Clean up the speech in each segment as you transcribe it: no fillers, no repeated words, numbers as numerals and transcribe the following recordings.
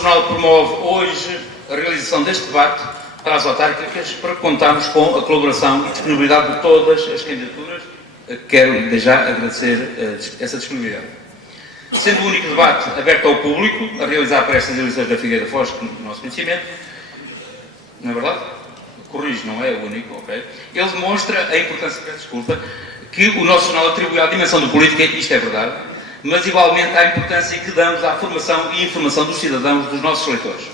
jornal promove hoje a realização deste debate para as autárquicas, para que contamos com a colaboração e disponibilidade de todas as candidaturas. Quero, desde já, agradecer essa disponibilidade. Sendo o único debate aberto ao público, a realizar para estas eleições da Figueira da Foz, no nosso conhecimento, não é verdade? Corrijo, não é o único, ok? Ele demonstra a importância, peço desculpa, que o nosso jornal atribui à dimensão da política, isto é verdade, mas igualmente à importância que damos à formação e informação dos cidadãos, dos nossos leitores.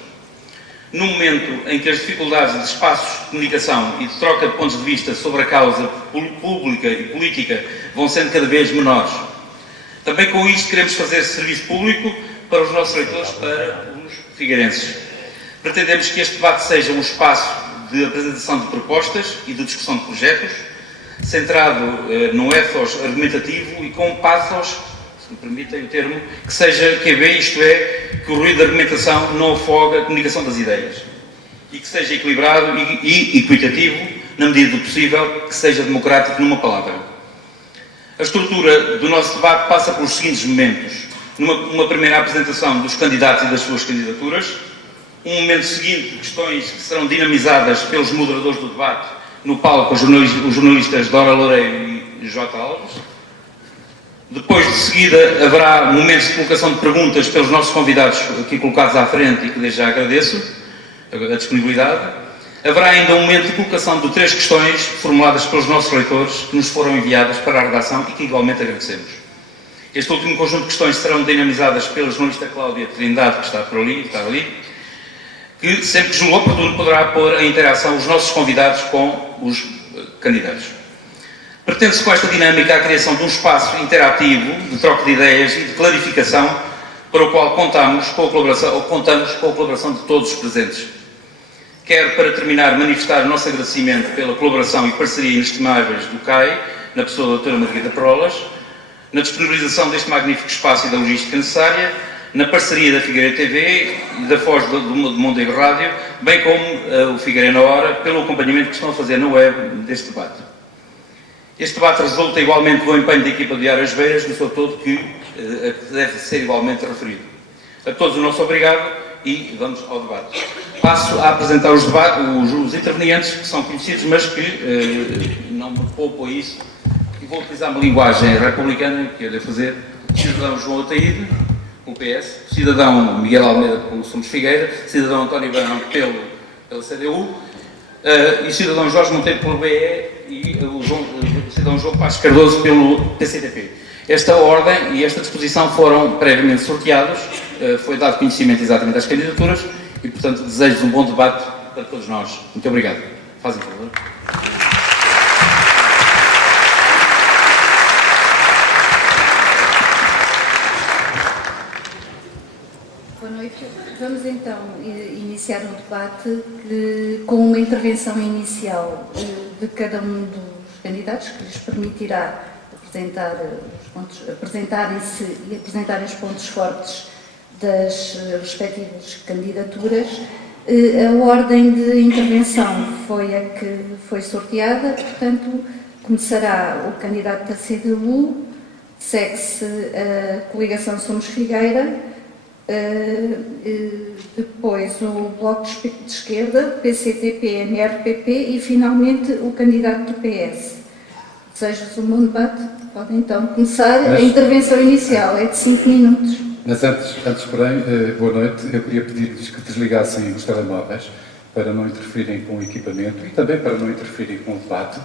No momento em que as dificuldades de espaços de comunicação e de troca de pontos de vista sobre a causa pública e política vão sendo cada vez menores, também com isto queremos fazer serviço público para os nossos leitores, para os figueirenses. Pretendemos que este debate seja um espaço de apresentação de propostas e de discussão de projetos, centrado num ethos argumentativo e com pathos, se me permitem o termo, que seja QB, isto é, que o ruído da argumentação não afoga a comunicação das ideias. E que seja equilibrado e equitativo, na medida do possível, que seja democrático numa palavra. A estrutura do nosso debate passa pelos seguintes momentos. Uma primeira apresentação dos candidatos e das suas candidaturas. Um momento seguinte de questões que serão dinamizadas pelos moderadores do debate, no palco os jornalistas Dora Loureiro e J. Alves. Depois, de seguida, haverá momentos de colocação de perguntas pelos nossos convidados aqui colocados à frente e que desde já agradeço a disponibilidade. Haverá ainda um momento de colocação de 3 questões formuladas pelos nossos leitores que nos foram enviadas para a redação e que igualmente agradecemos. Este último conjunto de questões serão dinamizadas pela jornalista Cláudia Trindade, que está ali, que sempre que julgue oportuno poderá pôr em interação os nossos convidados com os candidatos. Pretende-se com esta dinâmica a criação de um espaço interativo, de troca de ideias e de clarificação, para o qual contamos com a colaboração de todos os presentes. Quero, para terminar, manifestar o nosso agradecimento pela colaboração e parceria inestimáveis do CAI, na pessoa da doutora Margarida Perolas, na disponibilização deste magnífico espaço e da logística necessária, na parceria da Figueira TV e da Foz do Mondego Rádio, bem como o Figueira na Hora, pelo acompanhamento que estão a fazer na web deste debate. Este debate resulta igualmente do empenho da equipa de Diário As Beiras, no seu todo, que deve ser igualmente referido. A todos o nosso obrigado e vamos ao debate. Passo a apresentar os intervenientes, que são conhecidos, mas que não me poupo a isso, e vou utilizar uma linguagem republicana, que eu devo fazer. Cidadão João Ataíde, pelo PS, cidadão Miguel Almeida, pelo Somos Figueira, cidadão António Barão, pela CDU, e cidadão Jorge Monteiro, pelo BE, e o cidadão João Passos Cardoso, pelo PCTP. Esta ordem e esta disposição foram previamente sorteados, foi dado conhecimento exatamente às candidaturas e, portanto, desejo um bom debate para todos nós. Muito obrigado. Fazem favor. Boa noite. Vamos então iniciar um debate com uma intervenção inicial de cada um dos candidatos, que lhes permitirá apresentarem-se e apresentarem os pontos fortes das respectivas candidaturas. A ordem de intervenção foi a que foi sorteada, portanto, começará o candidato da CDU, segue-se a coligação Somos Figueira, depois o Bloco de Esquerda, PCTP, MRPP e finalmente o candidato do PS. Desejas um bom debate? Pode então começar a intervenção inicial, é de 5 minutos. Mas antes porém, boa noite, eu queria pedir-lhes que desligassem os telemóveis para não interferirem com o equipamento e também para não interferirem com o debate.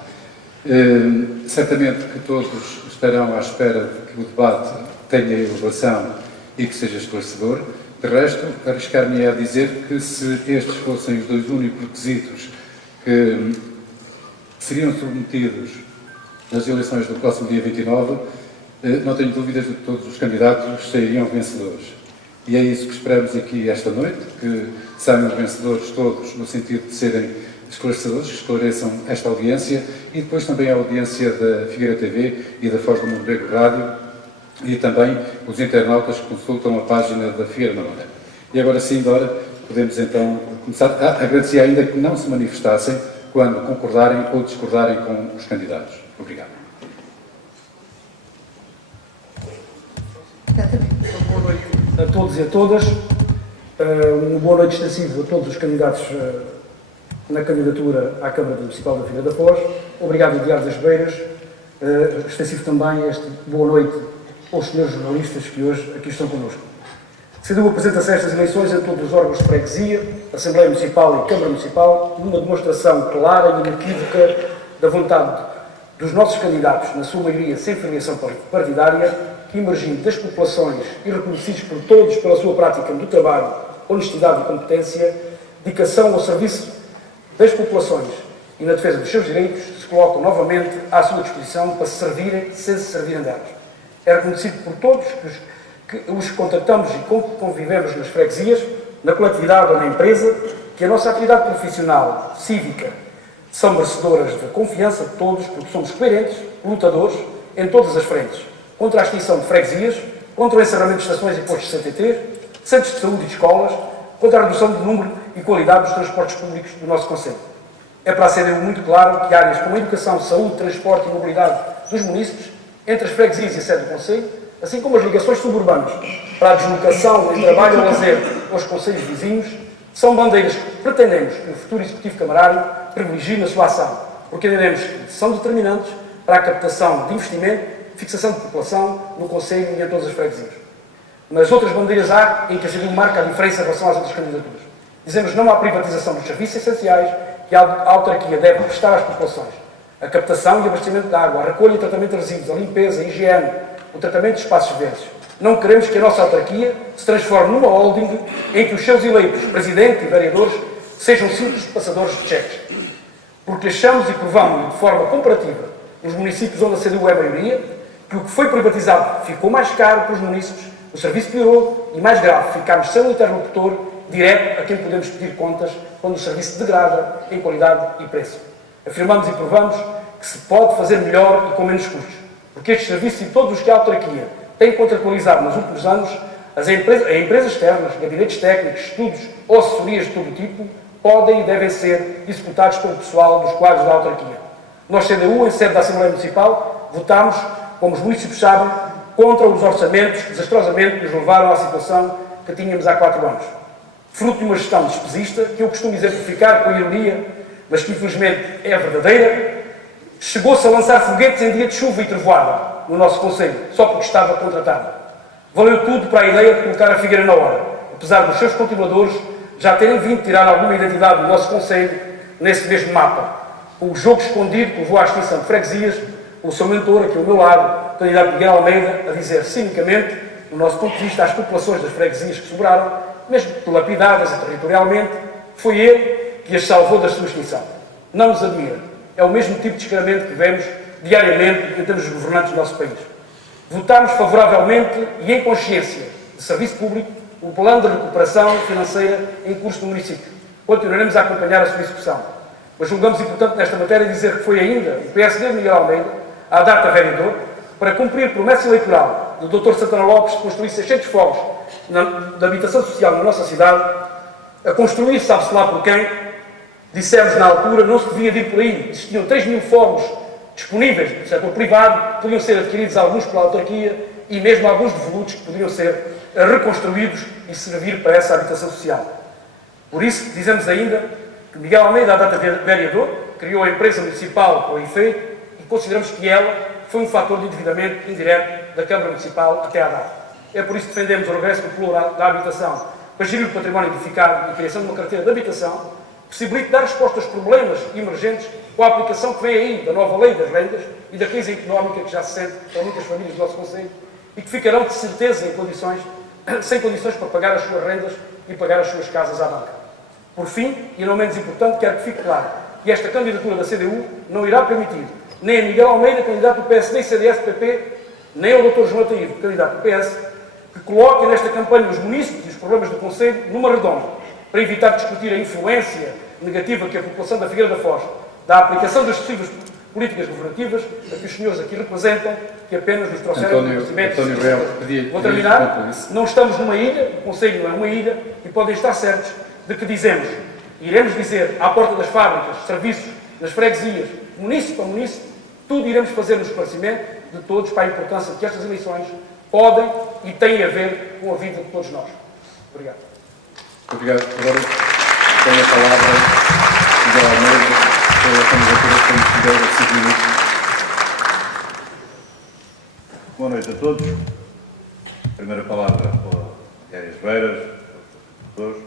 Certamente que todos estarão à espera de que o debate tenha elevação e que seja esclarecedor. De resto, arriscar-me a dizer que se estes fossem os 2 únicos requisitos que seriam submetidos nas eleições do próximo dia 29, não tenho dúvidas de que todos os candidatos sairiam vencedores. E é isso que esperamos aqui esta noite, que saiam vencedores todos no sentido de serem esclarecedores, que esclareçam esta audiência e depois também a audiência da Figueira TV e da Foz do Mondego Rádio, e também os internautas que consultam a página da Figueira na Hora. E agora sim, Dora, podemos então começar. Agradecer ainda que não se manifestassem quando concordarem ou discordarem com os candidatos. Obrigado. Exatamente. Boa noite a todos e a todas. Uma boa noite extensiva a todos os candidatos na candidatura à Câmara Municipal da Figueira da Foz. Obrigado, Diário das Beiras. Extensivo também esta boa noite aos senhores jornalistas que hoje aqui estão connosco. A CDU apresenta-se a estas eleições em todos os órgãos de freguesia, Assembleia Municipal e Câmara Municipal, numa demonstração clara e inequívoca da vontade dos nossos candidatos, na sua maioria sem filiação partidária, que emergindo das populações e reconhecidos por todos pela sua prática do trabalho, honestidade e competência, dedicação ao serviço das populações e na defesa dos seus direitos, se colocam novamente à sua disposição para se servirem sem se servirem delas. É reconhecido por todos que os contactamos e convivemos nas freguesias, na coletividade ou na empresa, que a nossa atividade profissional, cívica, são merecedoras de confiança de todos, porque somos coerentes, lutadores, em todas as frentes, contra a extinção de freguesias, contra o encerramento de estações e postos de CTT, centros de saúde e de escolas, contra a redução do número e qualidade dos transportes públicos do nosso concelho. É para a CDU muito claro que áreas como a educação, saúde, transporte e mobilidade dos munícipes, entre as freguesias e a sede do concelho, assim como as ligações suburbanas para a deslocação e trabalho ou lazer aos concelhos vizinhos, são bandeiras que pretendemos que o futuro Executivo Camarário privilegie na sua ação, porque entendemos que são determinantes para a captação de investimento, fixação de população no concelho e em todas as freguesias. Mas outras bandeiras há em que a CDU marca a diferença em relação às outras candidaturas. Dizemos não à privatização dos serviços essenciais que a autarquia deve prestar às populações. A captação e abastecimento de água, a recolha e tratamento de resíduos, a limpeza, a higiene, o tratamento de espaços verdes. Não queremos que a nossa autarquia se transforme numa holding em que os seus eleitos, presidente e vereadores, sejam simples passadores de cheques. Porque achamos e provamos de forma comparativa nos municípios onde a CDU é a maioria, que o que foi privatizado ficou mais caro para os municípios, o serviço piorou e, mais grave, ficámos sem um interlocutor direto a quem podemos pedir contas quando o serviço degrada em qualidade e preço. Afirmamos e provamos que se pode fazer melhor e com menos custos, porque estes serviços e todos os que a autarquia tem contratualizado nos últimos anos, a empresas externas, gabinetes técnicos, estudos ou assessorias de todo o tipo, podem e devem ser executados pelo pessoal dos quadros da autarquia. Nós, CDU, em sede da Assembleia Municipal, votámos, como os municípios sabem, contra os orçamentos que desastrosamente nos levaram à situação que tínhamos há 4 anos. Fruto de uma gestão despesista, que eu costumo exemplificar com ironia, mas que infelizmente é verdadeira, chegou-se a lançar foguetes em dia de chuva e trovoada no nosso concelho, só porque estava contratado. Valeu tudo para a ideia de colocar a Figueira na hora, apesar dos seus continuadores já terem vindo tirar alguma identidade do nosso concelho nesse mesmo mapa. O jogo escondido que levou à extinção de freguesias, o seu mentor, aqui ao meu lado, o candidato Miguel Almeida, a dizer cinicamente, do nosso ponto de vista, às populações das freguesias que sobraram, mesmo dilapidadas territorialmente, foi ele que as salvou da sua extinção. Não nos admira. É o mesmo tipo de descaramento que vemos diariamente em termos de governantes do nosso país. Votámos favoravelmente e em consciência de serviço público o plano de recuperação financeira em curso no município. Continuaremos a acompanhar a sua execução. Mas julgamos importante nesta matéria dizer que foi ainda o PSD de Miguel Almeida, à data vereador, para cumprir a promessa eleitoral do Dr. Santana Lopes de construir 600 fogos de habitação social na nossa cidade, a construir, sabe-se lá por quem, dissemos na altura, não se devia de ir por aí. Existiam 3.000 fogos disponíveis do setor privado, podiam ser adquiridos alguns pela autarquia e mesmo alguns devolutos que podiam ser reconstruídos e servir para essa habitação social. Por isso, dizemos ainda que Miguel Almeida, à data vereador, criou a empresa municipal com o efeito e consideramos que ela foi um fator de endividamento indireto da Câmara Municipal até à data. É por isso que defendemos o regresso do plural da habitação para gerir o património edificado e a criação de uma carteira de habitação, possibilite dar resposta aos problemas emergentes com a aplicação que vem aí da nova lei das rendas e da crise económica que já se sente para muitas famílias do nosso concelho e que ficarão de certeza sem condições para pagar as suas rendas e pagar as suas casas à banca. Por fim, e não menos importante, quero que fique claro que esta candidatura da CDU não irá permitir nem a Miguel Almeida, candidato do PSD e CDS-PP, nem ao Dr. João Ataíde, candidato do PS, que coloquem nesta campanha os munícipes e os problemas do concelho numa redonda, para evitar discutir a influência negativa que a população da Figueira da Foz da aplicação das sucessivas políticas governativas a que os senhores aqui representam, que apenas nos trouxeram conhecimento. Vou terminar. Não estamos numa ilha, o concelho não é uma ilha, e podem estar certos de que iremos dizer à porta das fábricas, serviços, nas freguesias, município a município, tudo iremos fazer no esclarecimento de todos para a importância que estas eleições podem e têm a ver com a vida de todos nós. Obrigado. Obrigado. Agora tem a palavra Miguel Almeida pela candidatura como Figueira de 5 minutos. Boa noite a todos. Primeira palavra para o Diário Beiras, para os professores,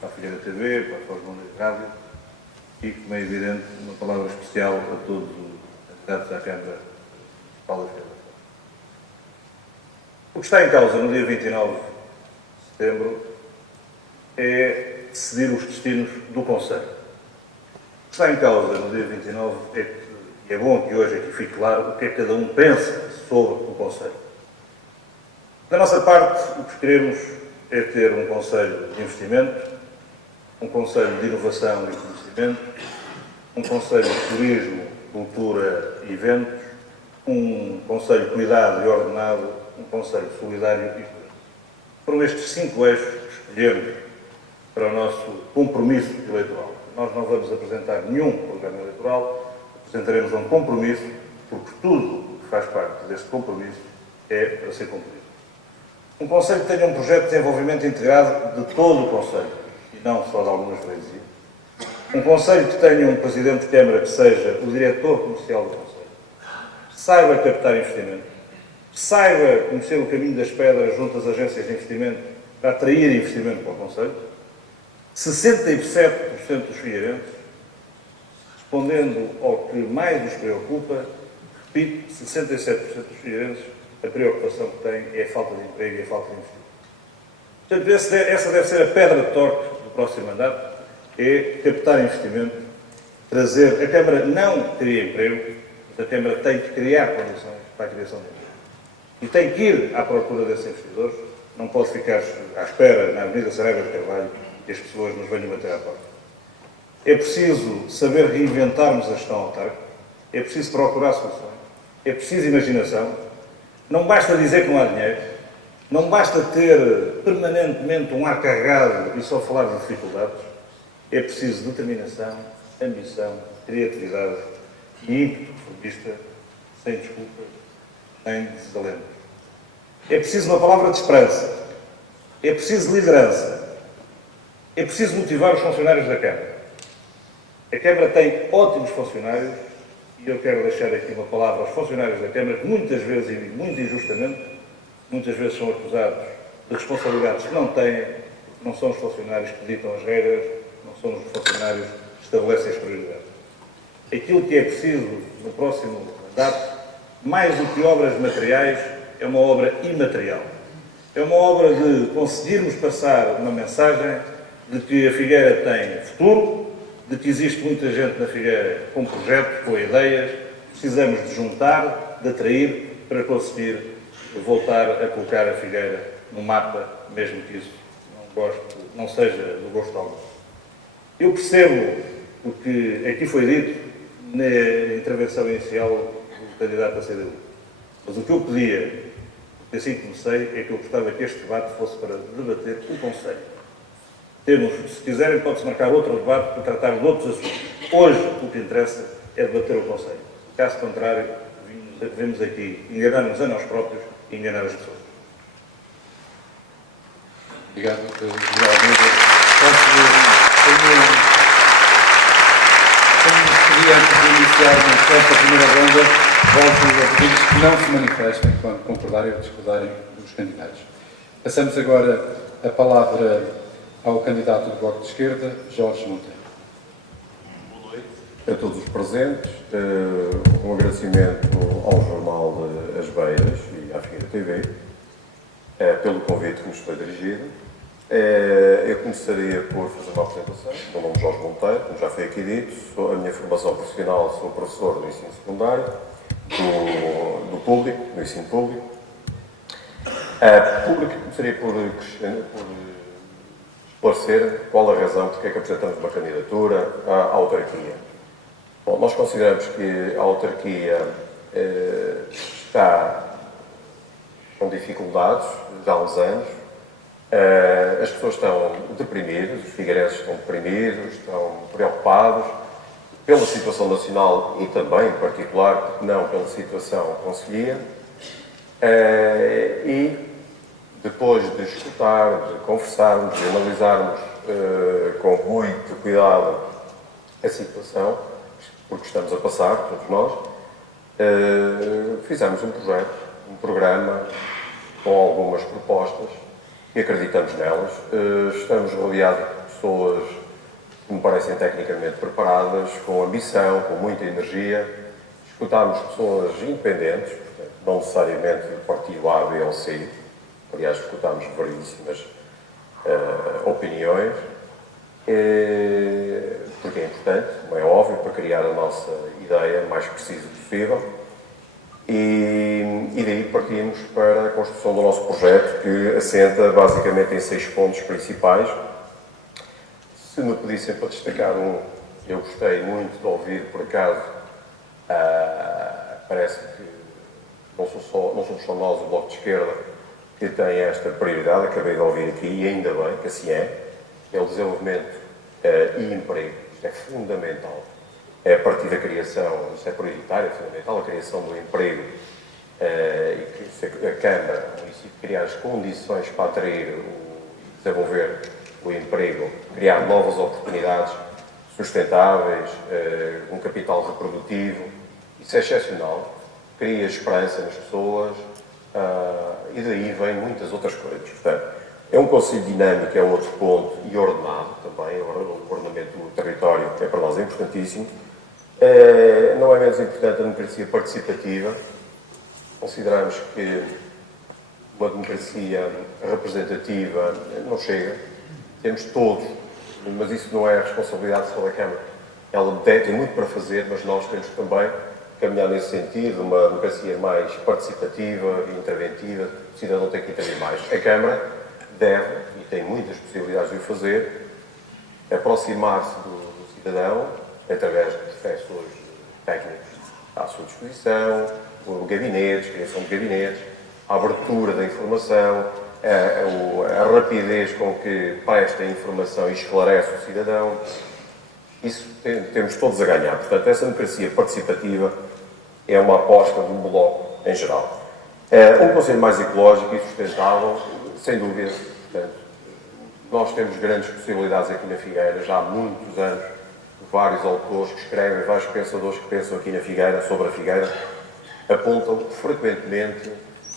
para a Figueira TV, para a Foz Mundo de Rádio e, como é evidente, uma palavra especial a todos os candidatos à Câmara Municipal da Figueira da Foz. O que está em causa no dia 29 de setembro é decidir os destinos do Conselho. O que está em causa no dia 29 é que, e é bom que hoje aqui fique claro, o que é que cada um pensa sobre o Conselho. Da nossa parte, o que queremos é ter um Conselho de investimento, um Conselho de inovação e conhecimento, um Conselho de turismo, cultura e eventos, um Conselho cuidado e ordenado, um Conselho solidário e justo. Foram estes 5 eixos que escolhemos para o nosso compromisso eleitoral. Nós não vamos apresentar nenhum programa eleitoral, apresentaremos um compromisso, porque tudo o que faz parte desse compromisso é para ser cumprido. Um Conselho que tenha um projeto de desenvolvimento integrado de todo o Conselho, e não só de algumas freguesias. Um Conselho que tenha um Presidente de Câmara que seja o diretor comercial do Conselho, que saiba captar investimento, que saiba conhecer o caminho das pedras junto às agências de investimento para atrair investimento para o Conselho. 67% dos figueirenses, respondendo ao que mais nos preocupa, repito, 67% dos figueirenses, a preocupação que têm é a falta de emprego e a falta de investimento. Portanto, essa deve ser a pedra de toque do próximo mandato, é captar investimento, trazer... A Câmara não cria emprego, mas a Câmara tem que criar condições para a criação de emprego. E tem que ir à procura desses investidores, não pode ficar à espera na Avenida Saraiva de Carvalho que as pessoas nos venham bater à porta. É preciso saber reinventarmos a gestão autárquica, é preciso procurar soluções, é preciso imaginação. Não basta dizer que não há dinheiro, não basta ter permanentemente um ar carregado e só falar de dificuldades. É preciso determinação, ambição, criatividade e ímpeto reformista, sem desculpas, nem desalentos. É preciso uma palavra de esperança, é preciso liderança, é preciso motivar os funcionários da Câmara. A Câmara tem ótimos funcionários e eu quero deixar aqui uma palavra aos funcionários da Câmara que muitas vezes, e muito injustamente, muitas vezes são acusados de responsabilidades que não têm, porque não são os funcionários que ditam as regras, não são os funcionários que estabelecem as prioridades. Aquilo que é preciso no próximo mandato, mais do que obras materiais, é uma obra imaterial. É uma obra de conseguirmos passar uma mensagem de que a Figueira tem futuro, de que existe muita gente na Figueira com projetos, com ideias, precisamos de juntar, de atrair, para conseguir voltar a colocar a Figueira no mapa, mesmo que isso não seja do gosto algum. Eu percebo o que aqui foi dito na intervenção inicial do candidato à CDU, mas o que eu pedia, e assim comecei, é que eu gostava que este debate fosse para debater o Conselho. Se quiserem, pode-se marcar outro debate para tratar de outros assuntos. Hoje, o que interessa é debater o Conselho. Caso contrário, vemos aqui enganar-nos a nós próprios e enganar as pessoas. Obrigado, Miguel Almeida. Como queria antes de iniciarmos esta primeira ronda, volto a pedir que não se manifestem quando concordarem ou discordarem dos candidatos. Passamos agora a palavra ao candidato do Bloco de Esquerda, Jorge Monteiro. Boa noite a todos os presentes. Um agradecimento ao jornal As Beiras e à Figueira TV pelo convite que nos foi dirigido. Eu começaria por fazer uma apresentação. Meu nome é Jorge Monteiro, como já foi aqui dito. A minha formação profissional, sou professor do ensino secundário, do público, do ensino público. Começaria por esclarecer qual a razão de que é que apresentamos uma candidatura à autarquia. Bom, nós consideramos que a autarquia está com dificuldades já há uns anos. As pessoas estão deprimidas, os figueirenses estão deprimidos, estão preocupados pela situação nacional e também, em particular, porque não pela situação concelhia. E depois de escutar, de conversarmos, de analisarmos com muito cuidado a situação, porque estamos a passar, todos nós, fizemos um projeto, um programa com algumas propostas e acreditamos nelas. Estamos rodeados de pessoas que me parecem tecnicamente preparadas, com ambição, com muita energia. Escutámos pessoas independentes, portanto, não necessariamente do partido A, B ou C. Aliás, escutámos variedíssimas opiniões, porque é importante, como é óbvio, para criar a nossa ideia o mais preciso possível. E daí partimos para a construção do nosso projeto, que assenta basicamente em 6 pontos principais. Se me pedissem para destacar um, eu gostei muito de ouvir, por acaso, parece que não somos só nós, o Bloco de Esquerda, que tem esta prioridade, acabei de ouvir aqui, e ainda bem que assim é o desenvolvimento e emprego. Isto é fundamental. É a partir da criação, isto é prioritário, é fundamental, a criação do emprego e que a Câmara, o município, criar as condições para atrair e desenvolver o emprego, criar novas oportunidades sustentáveis, um capital reprodutivo. Isso é excepcional, cria esperança nas pessoas e daí vem muitas outras coisas. Portanto, é um conselho dinâmico, é um outro ponto, e ordenado também, o ordenamento do território, que para nós é importantíssimo. Não é menos importante a democracia participativa. Consideramos que uma democracia representativa não chega. Temos todos, mas isso não é a responsabilidade só da Câmara. Ela tem muito para fazer, mas nós temos também caminhar nesse sentido, uma democracia mais participativa e interventiva. O cidadão tem que intervir mais. A Câmara deve, e tem muitas possibilidades de o fazer, aproximar-se do cidadão através de professores técnicos à sua disposição, gabinetes, criação de gabinetes, a abertura da informação, a rapidez com que presta a informação e esclarece o cidadão. Isso temos todos a ganhar. Portanto, essa democracia participativa é uma aposta do Bloco em geral. Um conselho mais ecológico e sustentável, sem dúvida. Portanto, nós temos grandes possibilidades aqui na Figueira, já há muitos anos, vários autores que escrevem, vários pensadores que pensam aqui na Figueira, sobre a Figueira, apontam frequentemente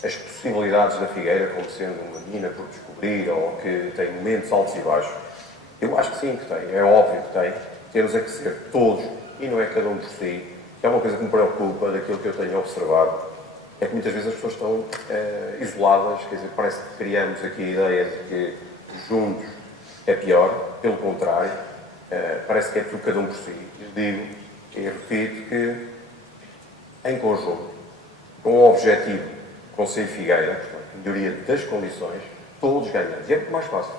as possibilidades da Figueira como sendo uma mina por descobrir ou que tem momentos altos e baixos. Eu acho que sim, que tem. É óbvio que tem. Temos a que ser todos, e não é cada um por si. É uma coisa que me preocupa daquilo que eu tenho observado. É que muitas vezes as pessoas estão isoladas, quer dizer, parece que criamos aqui a ideia de que juntos é pior. Pelo contrário, parece que é tudo cada um por si. Eu digo e repito que, em conjunto, com o objetivo Conselho Figueira, portanto, melhoria das condições, todos ganhamos. E é muito mais fácil.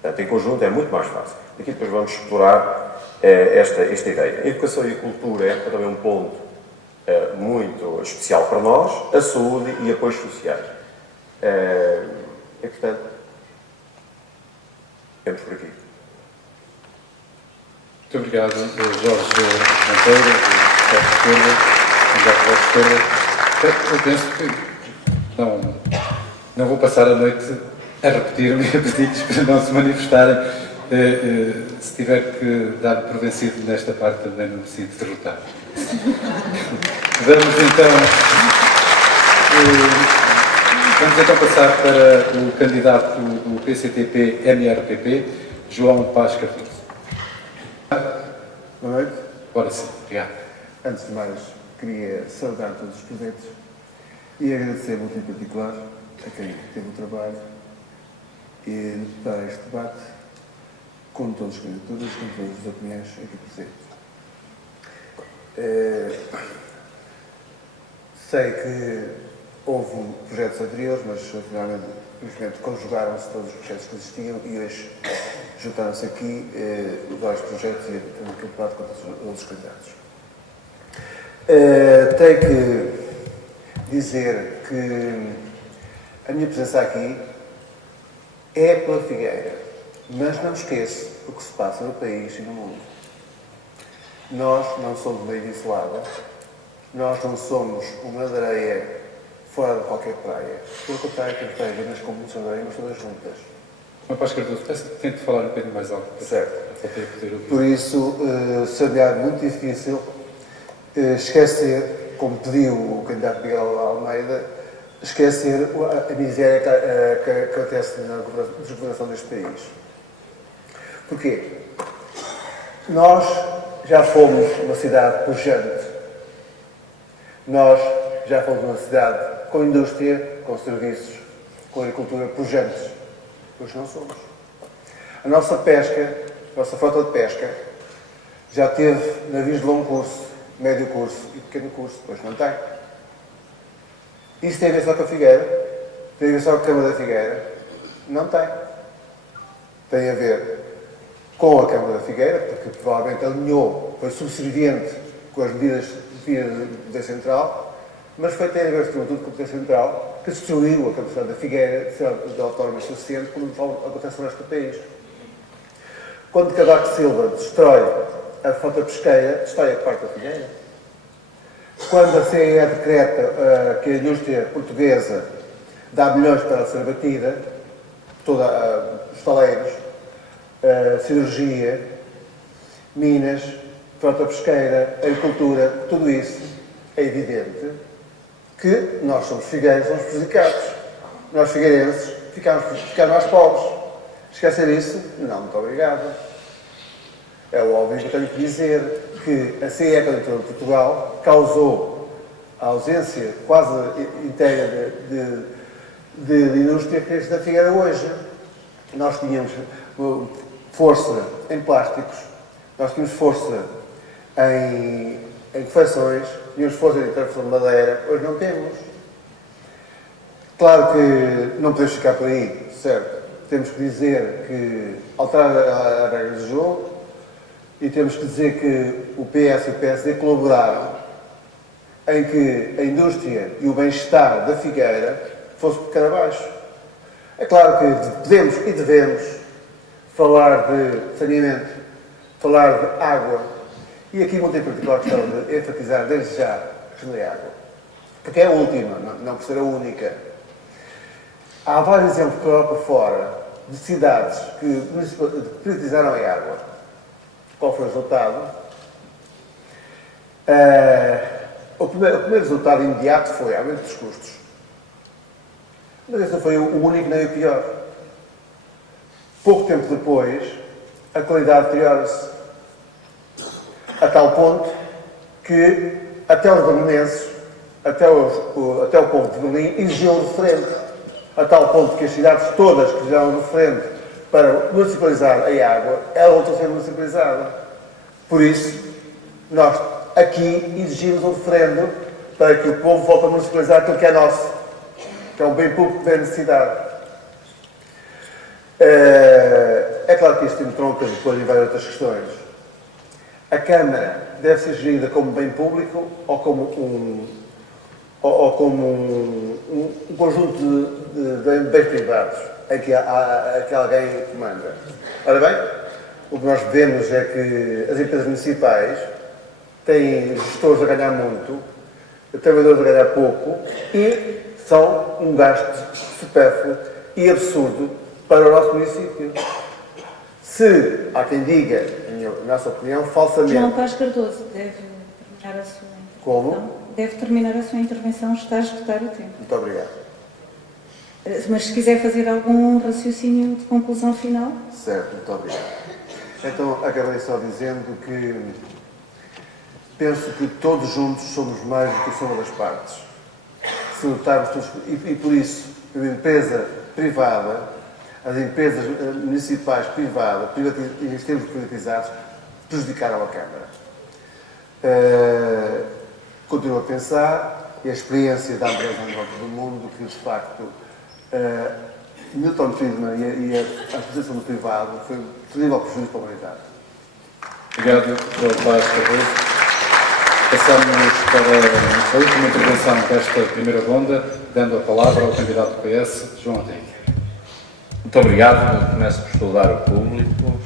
Portanto, em conjunto é muito mais fácil. Aqui depois vamos explorar esta ideia. A educação e a cultura é também um ponto muito especial para nós, a saúde e apoios sociais. E, portanto, temos por aqui. Muito obrigado, Jorge Monteiro, candidato à esquerda. Eu penso que não vou passar a noite a repetir-me e a pedir-lhes para não se manifestarem. Se tiver que dar por vencido nesta parte, também não me sinto derrotado. Vamos então passar para o candidato do PCTP-MRPP, João Paz Cardoso. Boa noite. Agora sim, obrigado. Antes de mais, queria saudar todos os presentes e agradecer muito em particular a quem teve o trabalho e para este debate, com todas as candidaturas, com todas as opiniões aqui presentes. Sei que houve projetos anteriores, mas finalmente, infelizmente, conjugaram-se todos os projetos que existiam e hoje juntaram-se aqui vários projetos e temos aqui o debate com todos os outros candidatos. Tenho que dizer que a minha presença aqui é pela Figueira, mas não esqueço o que se passa no país e no mundo. Nós não somos uma ilha isolada, nós não somos uma areia fora de qualquer praia. Pelo contrário, temos praias nas comunidades de areia, mas todas juntas. João Paz Cardoso, peço que tente falar um bocadinho mais alto. Certo. Para poder ouvir. Por isso, seria muito difícil esquecer, como pediu o candidato Miguel Almeida, esquecer a miséria que acontece na desgovernação deste país. Porquê? Nós já fomos uma cidade pujante. Nós já fomos uma cidade com indústria, com serviços, com agricultura pujantes. Hoje não somos. A nossa pesca, a nossa frota de pesca, já teve navios de longo curso, médio curso e pequeno curso. Hoje não tem. Isso tem a ver só com a Figueira? Tem a ver só com a Câmara da Figueira? Não tem. Tem a ver com a Câmara da Figueira, porque provavelmente alinhou, foi subserviente com as medidas da Central, mas tem a ver, sobretudo, com a Poder Central, que destruiu a capacidade da Figueira de ser autónoma suficiente, como acontece no resto do país. Quando Cavaco Silva destrói a frota pesqueira, destrói a parte da Figueira. Quando a CE decreta que a indústria portuguesa dá milhões para ser abatida, os taleiros, cirurgia, minas, frota pesqueira, agricultura, tudo isso, é evidente que nós somos figueirenses, somos prejudicados. Nós figueirenses ficamos mais pobres. Esquecer isso? Não, muito obrigado. É óbvio que eu tenho que dizer que a CE, quando entrou em Portugal, causou a ausência quase inteira de indústria que existe na Figueira hoje. Nós tínhamos força em plásticos, nós tínhamos força em confecções, tínhamos força em transformação de madeira, hoje não temos. Claro que não podemos ficar por aí, certo? Temos que dizer que alterar a regra do jogo e temos que dizer que o PS e o PSD colaboraram em que a indústria e o bem-estar da Figueira fosse por cara abaixo. É claro que podemos e devemos falar de saneamento, falar de água, e aqui muito em particular gostava de enfatizar desde já a questão da água, porque é a última, não por ser a única. Há vários exemplos pela Europa fora de cidades que privatizaram a água. Qual foi o resultado? O primeiro resultado imediato foi aumento dos custos. Mas esse não foi o único nem o pior. Pouco tempo depois, a qualidade deteriora-se. A tal ponto que até os berlinenses, até o povo de Berlim, exigiu um referendo. A tal ponto que as cidades todas que fizeram um referendo para municipalizar a água, ela voltou a ser municipalizada. Por isso, nós aqui exigimos um referendo para que o povo volte a municipalizar aquilo que é nosso, que é um bem público de necessidade. É claro que isto tem troncas depois em várias outras questões. A Câmara deve ser gerida como bem público ou como um conjunto de bens privados em que alguém comanda. Ora bem, o que nós vemos é que as empresas municipais têm gestores a ganhar muito, trabalhadores a ganhar pouco e são um gasto supérfluo e absurdo para o nosso município. Se há quem diga, na nossa opinião, falsamente... João Paz Cardoso deve terminar a sua intervenção. Como? Deve terminar a sua intervenção, está a esgotar o tempo. Muito obrigado. Mas se quiser fazer algum raciocínio de conclusão final... Certo, muito obrigado. Então, acabarei só dizendo que penso que todos juntos somos mais do que a soma das partes. Se lutarmos todos... E por isso, a empresa privada, as empresas municipais privadas, em termos privatizados, prejudicaram a Câmara. Continuo a pensar, e a experiência da empresa em volta do mundo, que de facto Milton Friedman e a posição do privado foi um terrível prejuízo para a humanidade. Obrigado, Dr. Paz Cardoso. Passamos para a última intervenção desta primeira ronda, dando a palavra ao candidato do PS, João Henrique. Muito obrigado. Começo por saudar o público.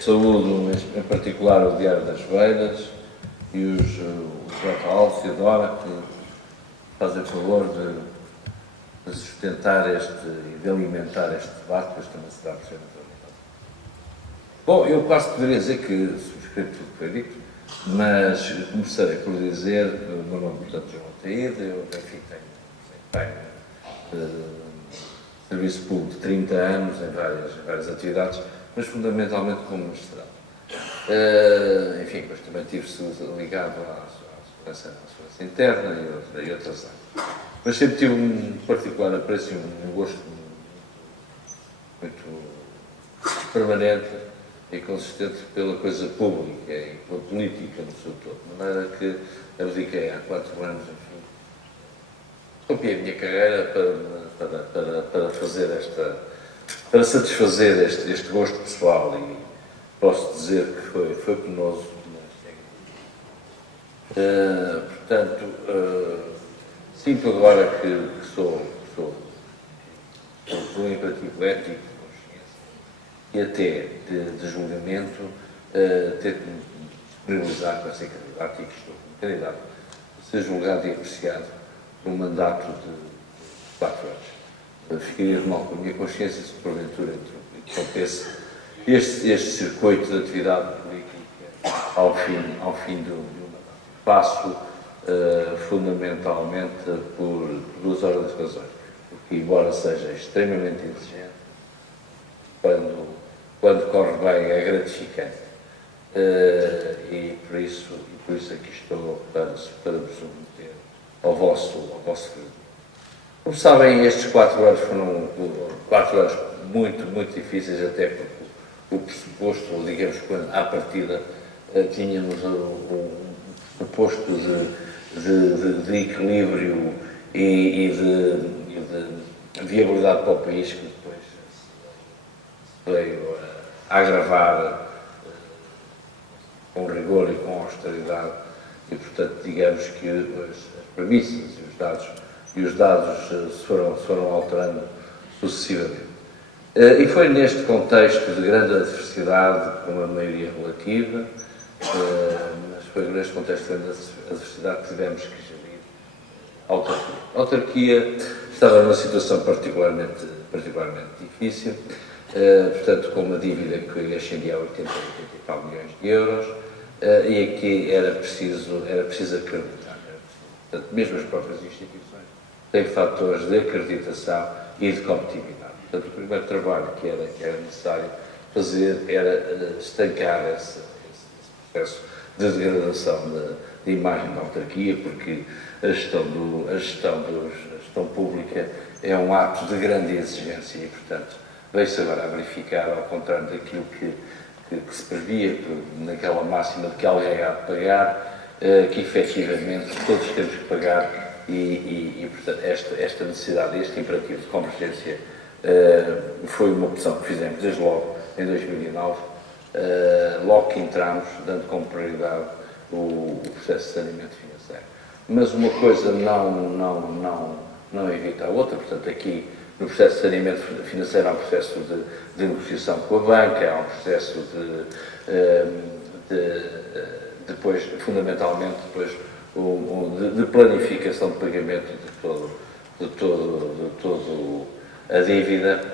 Saúdo em particular o Diário das Beiras e o José Alves e a Dora, que fazem o favor sustentar e de alimentar este debate, mas também será precisamente alimentado. Bom, eu quase poderia dizer que subscrevo tudo o que foi dito, mas começarei por dizer, o meu nome, portanto, João Ataíde, eu, enfim, tenho serviço público de 30 anos em várias atividades, mas fundamentalmente como magistrado. Enfim, depois também estive ligado à segurança interna e outras áreas. Mas sempre tive um particular apreço e um gosto muito permanente e consistente pela coisa pública e pela política no seu todo. De maneira que abdiquei há 4 anos, enfim, copiei a minha carreira para para satisfazer este gosto pessoal e posso dizer que foi penoso, mas portanto, sinto agora que sou um imperativo ético, de consciência e até de julgamento, ter que me disponibilizar para ser candidato e que estou como candidato, ser julgado e apreciado por um mandato de 4 anos. Ficaria de mal com a minha consciência se porventura interrompesse este circuito de atividade política ao fim do mandato. Passo fundamentalmente por 2 ordens de razões, porque embora seja extremamente exigente, quando corre bem é gratificante e por isso aqui estou para me submeter ao vosso verdito. Como sabem, estes 4 anos foram 4 anos muito difíceis, até porque o pressuposto, digamos, quando à partida tínhamos um pressuposto de equilíbrio e de viabilidade para o país, que depois se veio a agravar com rigor e com austeridade, e portanto digamos que as premissas e os dados se foram alterando sucessivamente. E foi neste contexto de grande adversidade, com uma maioria relativa, mas foi neste contexto de grande adversidade que tivemos que gerir a autarquia. A autarquia estava numa situação particularmente difícil, portanto com uma dívida que ascendia a 80 e tal milhões de euros, e aqui era preciso acreditar. Portanto, mesmo as próprias instituições têm fatores de acreditação e de competitividade. Portanto, o primeiro trabalho que era necessário fazer era estancar esse processo de degradação da imagem da autarquia, porque a gestão pública é um ato de grande exigência e, portanto, veio-se agora a verificar, ao contrário daquilo que se previa naquela máxima de que alguém há de pagar, que efetivamente todos temos que pagar e portanto, esta necessidade, este imperativo de convergência foi uma opção que fizemos desde logo em 2009, logo que entramos, dando como prioridade o processo de saneamento financeiro. Mas uma coisa não evita a outra, portanto aqui no processo de saneamento financeiro há um processo de negociação com a banca, há um processo depois, fundamentalmente, de planificação de pagamento de toda a dívida,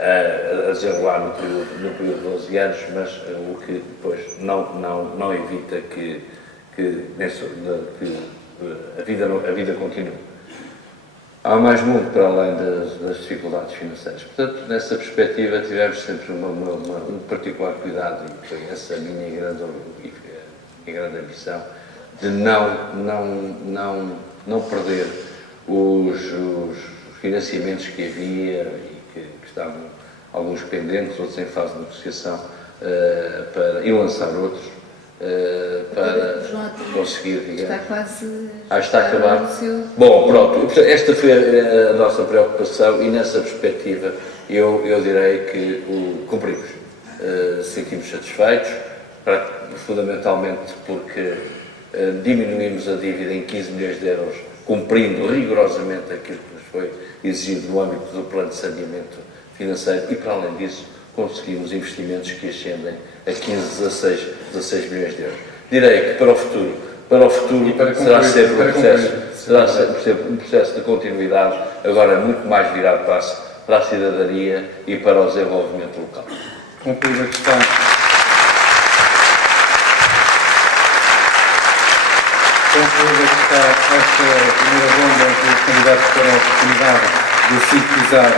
a desenrolar no período de 12 anos, mas o que depois não evita que a vida continue. Há mais mundo para além das dificuldades financeiras. Portanto, nessa perspectiva, tivemos sempre um particular cuidado, e foi essa a minha grande ambição, de não perder os financiamentos que havia e que estavam alguns pendentes, outros em fase de negociação, e lançar outros para conseguir, digamos... Está quase... está acabado. Bom, pronto, esta foi a nossa preocupação e nessa perspectiva eu direi que o cumprimos. Sentimos satisfeitos, fundamentalmente porque diminuímos a dívida em 15 milhões de euros, cumprindo rigorosamente aquilo que nos foi exigido no âmbito do plano de saneamento financeiro e, para além disso, conseguimos investimentos que ascendem a 15, 16 milhões de euros. Direi que para o futuro para o futuro E para será concluir, sempre para concluir. um processo de continuidade, agora muito mais virado para a cidadania e para o desenvolvimento local. Concluo a questão. Concluída que está esta primeira ronda em que os candidatos terão a oportunidade de sintetizar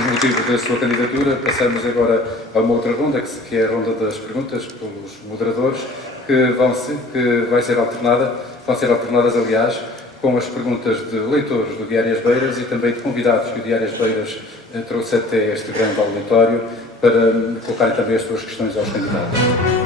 os motivos da sua candidatura, passamos agora a uma outra ronda, que é a ronda das perguntas pelos moderadores, que vai ser alternada, vão ser alternadas, aliás, com as perguntas de leitores do Diário As Beiras e também de convidados que o Diário As Beiras trouxe até este grande auditório para colocarem também as suas questões aos candidatos.